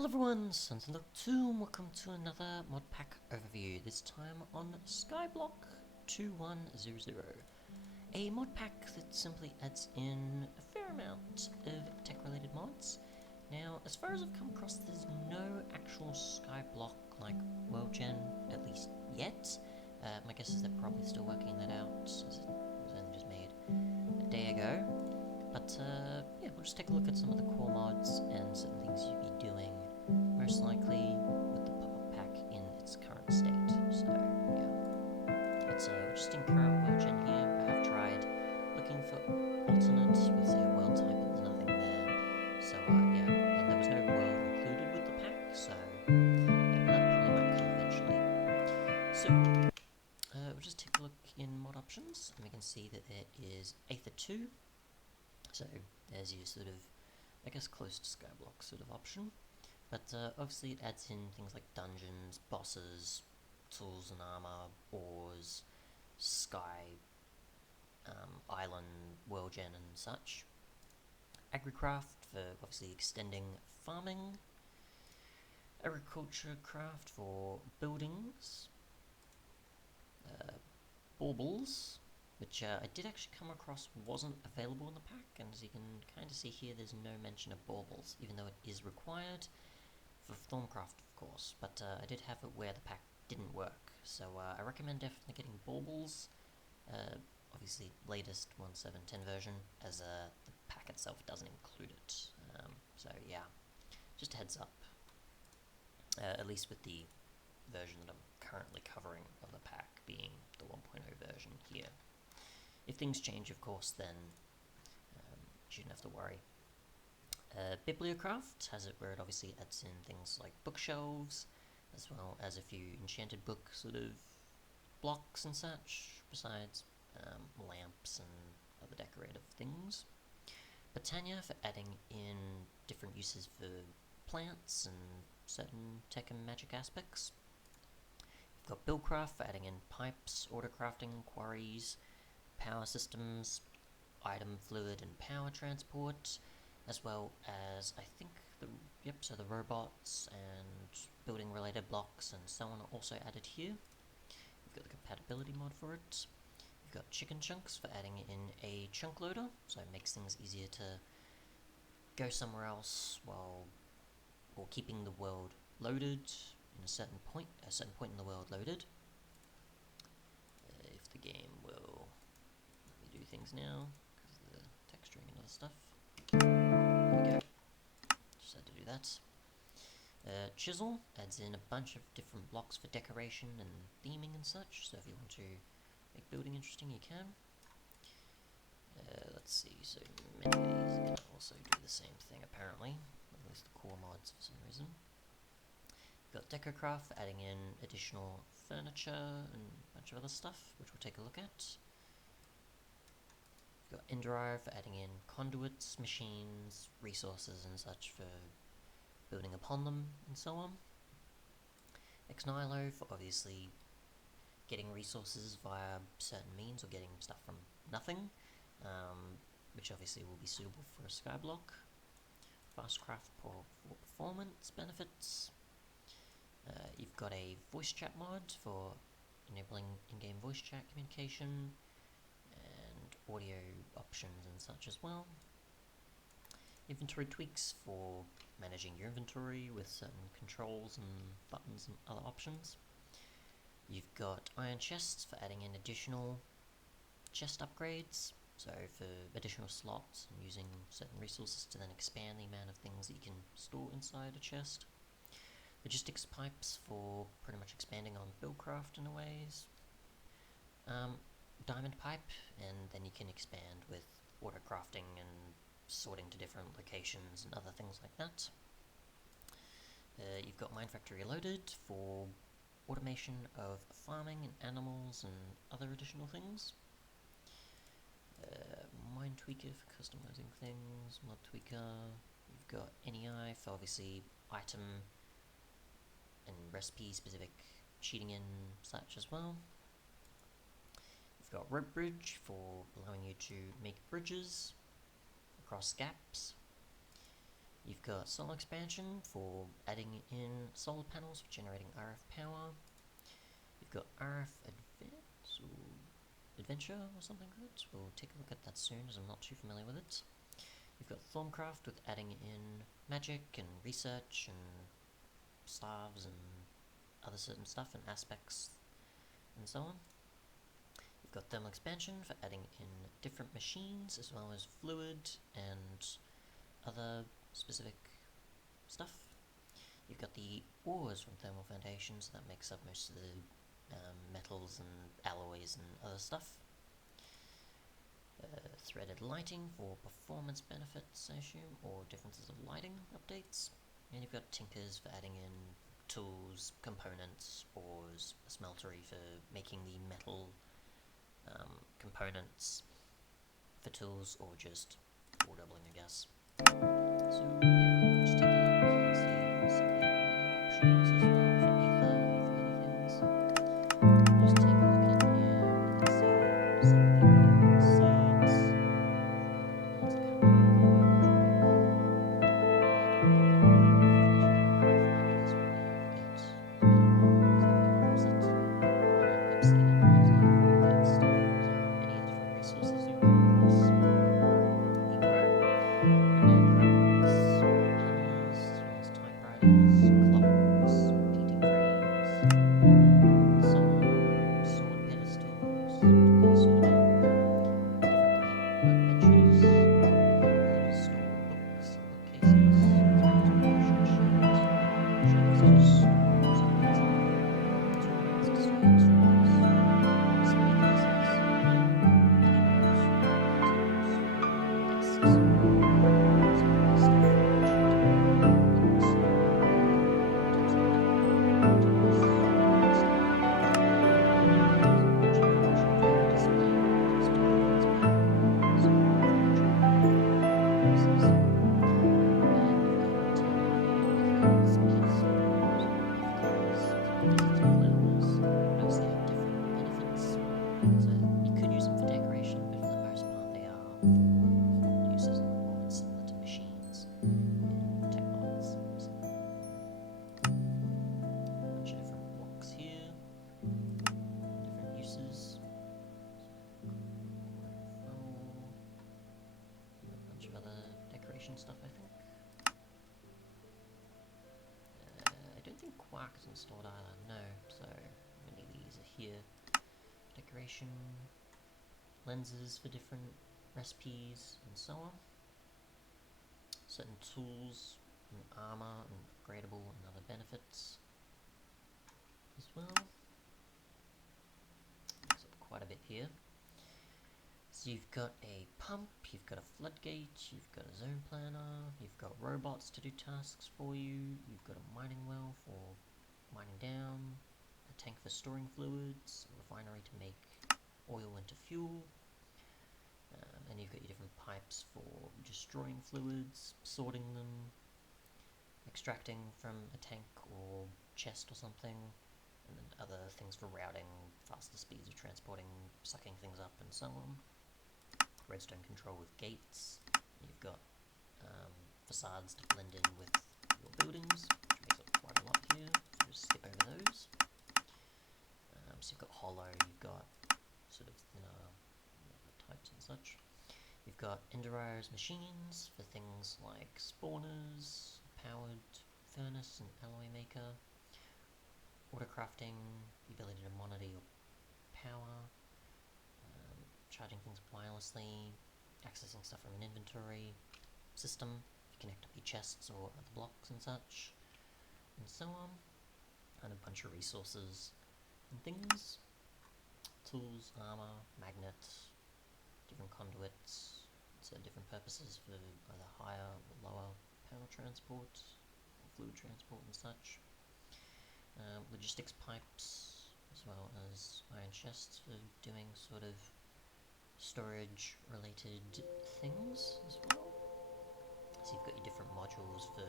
Hello everyone, Sunsenlook2 and welcome to another Modpack overview, this time on Skyblock2100. A modpack that simply adds in a fair amount of tech-related mods. Now, as far as I've come across, there's no actual Skyblock like world gen, at least yet. My guess is they're probably still working that out, as it was only just made a day ago. But yeah, we'll just take a look at some of the core mods and certain things you'd be doing, most likely with the pop-up pack in its current state. So yeah, it's we're just in current world gen here. I have tried looking for alternates with say a world type, but there's nothing there. So yeah, and there was no world included with the pack, so yeah, that probably might come eventually. So we'll just take a look in mod options, and we can see that there is Aether 2. So there's your sort of, I guess, close to Skyblock sort of option. But obviously it adds in things like dungeons, bosses, tools and armor, ores, sky, island, world gen and such. Agricraft for obviously extending farming. Agriculture craft for buildings. Baubles, which I did actually come across wasn't available in the pack, and as you can kind of see here, there's no mention of baubles, even though it is required for Thorncraft, of course, but I did have it where the pack didn't work, so I recommend definitely getting baubles, obviously latest 1.7.10 version, as the pack itself doesn't include it, so yeah, just a heads up, at least with the version that I'm currently covering of the pack being the 1.0 version here. If things change, of course, then you shouldn't have to worry. Bibliocraft has it where it obviously adds in things like bookshelves, as well as a few enchanted book sort of blocks and such, besides lamps and other decorative things. Botania for adding in different uses for plants and certain tech and magic aspects. You've got Buildcraft for adding in pipes, auto crafting, quarries, power systems, item fluid and power transport, as well as I think so the robots and building related blocks and so on are also added here. You've got the compatibility mod for it. You've got chicken chunks for adding in a chunk loader, so it makes things easier to go somewhere else while keeping the world loaded in a certain point in the world loaded. If the game will let me do things now, because of the texturing and other stuff. There we go. Just had to do that. Chisel adds in a bunch of different blocks for decoration and theming and such, so if you want to make building interesting, you can. Let's see, so many of these can also do the same thing apparently, at least the core mods for some reason. You've got Decocraft for adding in additional furniture and a bunch of other stuff, which we'll take a look at. You've got Indrive for adding in conduits, machines, resources and such for building upon them, and so on. Exnihilo for obviously getting resources via certain means or getting stuff from nothing, which obviously will be suitable for a Skyblock. Fastcraft for performance benefits. You've got a voice chat mod for enabling in-game voice chat communication and audio options and such as well. Inventory tweaks for managing your inventory with certain controls and buttons and other options. You've got iron chests for adding in additional chest upgrades, so for additional slots and using certain resources to then expand the amount of things that you can store inside a chest. Logistics pipes for pretty much expanding on Buildcraft in a ways. Diamond pipe, and then you can expand with auto crafting and sorting to different locations and other things like that. You've got Mine Factory Loaded for automation of farming and animals and other additional things. Mine Tweaker for customizing things, Mod Tweaker. You've got NEI for obviously item and recipe specific cheating in such as well. You've got Rope Bridge for allowing you to make bridges across gaps. You've got solar expansion for adding in solar panels for generating RF power. You've got RF advance or adventure or something like that. We'll take a look at that soon as I'm not too familiar with it. You've got Thorncraft with adding in magic and research and staves and other certain stuff and aspects and so on. You've got thermal expansion for adding in different machines as well as fluid and other specific stuff. You've got the ores from thermal foundations that makes up most of the metals and alloys and other stuff. Threaded lighting for performance benefits, I assume, or differences of lighting updates. And you've got tinkers for adding in tools, components, ores, a smeltery for making the metal components for tools, or just ore doubling, I guess. So yeah, just take a look and see some of the menu options as well for Ether and a few other things. Just take a look in here, you can see some of the seeds, lots of kind of stuff, I think. I don't think Quark is installed either, no, so many of these are here. Decoration, lenses for different recipes, and so on. Certain tools, and armor, and upgradable, and other benefits as well. So quite a bit here. So you've got a pump, you've got a floodgate, you've got a zone planner, you've got robots to do tasks for you, you've got a mining well for mining down, a tank for storing fluids, a refinery to make oil into fuel, and you've got your different pipes for destroying fluids, sorting them, extracting from a tank or chest or something, and then other things for routing, faster speeds of transporting, sucking things up, and so on. Redstone control with gates. You've got facades to blend in with your buildings, which makes up quite a lot here, so just skip over those. So you've got hollow, you've got sort of thinner types and such. You've got Endero's machines for things like spawners, powered furnace and alloy maker, autocrafting, the ability to monitor your power, charging things wirelessly, accessing stuff from an inventory system, if you connect up your chests or other blocks and such, and so on, and a bunch of resources and things, tools, armor, magnets, different conduits, so different purposes for either higher or lower power transport, or fluid transport and such, logistics pipes, as well as iron chests for doing sort of storage related things as well. So you've got your different modules for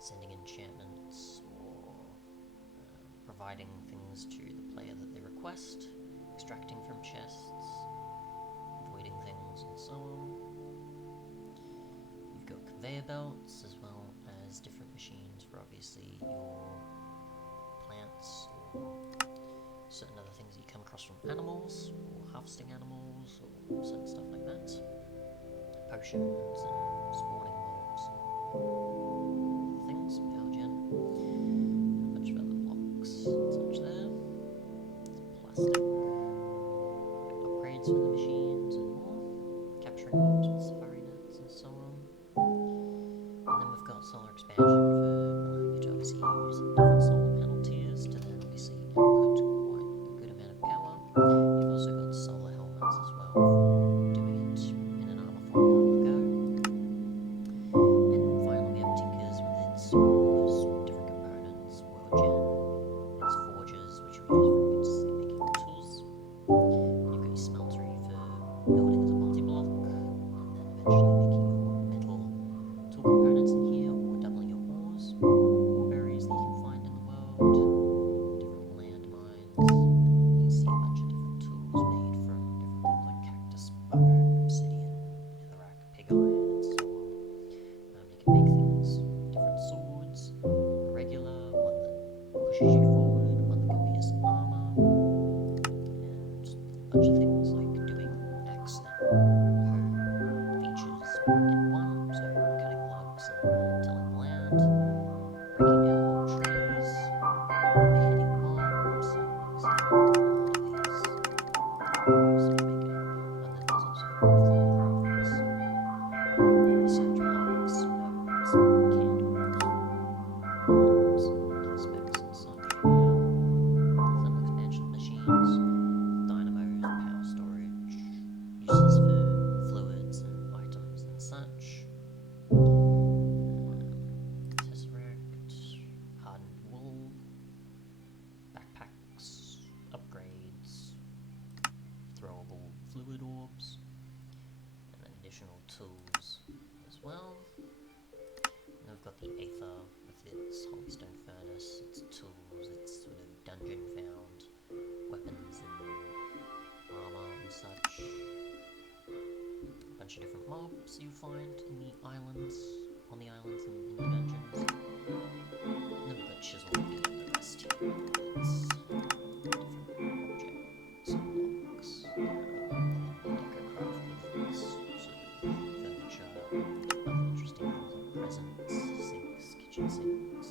sending enchantments or providing things to the player that they request, extracting from chests, voiding things, and so on. You've got conveyor belts as well for obviously your plants or certain other things that you come across from animals, or harvesting animals, or certain stuff like that. Potions and spawning mobs and things, power gen, and a bunch of other blocks and such there. Some plastic, upgrades for the machines and more, capturing mobs with safari nets and so on. And then we've got solar expansion for allowing you to obviously use different solar panel tiers to then obviously output quite a good amount of power. You've also got solar helmets as well for doing it in an armor form on the go. And finally we have Tinkers with its all those different components, world gen, its forges which we use for obviously making tools. And you've got your smeltery for building as a multi-block, and then eventually making your metal tool components in here, or doubling your ores, ore berries that you can find in the world, different landmines. You can see a bunch of different tools made from different things like cactus bone, obsidian, netherrack, pig iron, and so on. You can make things, different swords, a regular, one that pushes you forward, one that can pierce armor, and a bunch of things like doing axe and hoe features in one, so cutting logs and tilling the land, breaking down whole trees, beheading mobs, and obviously a lot of these sort of make it. And then there's also flamethrowers, research blocks, nodes, candles, bombs, aspects and such here. Thermal expansion machines, dynamos, power storage, uses for fluids and items and such. Tesseract, hardened wool, backpacks, upgrades, throwable fluid orbs, and then additional tools as well. And we've got the Aether with its holystone furnace, its tools, its sort of dungeon found weapons and armor and such. A bunch of different mobs you find in the islands, on the islands and in the dungeons. And then we've got Chisel and the rest here with its different objects and blocks. Decor craft with its sort of furniture, other interesting things like presents, sinks, kitchen sinks,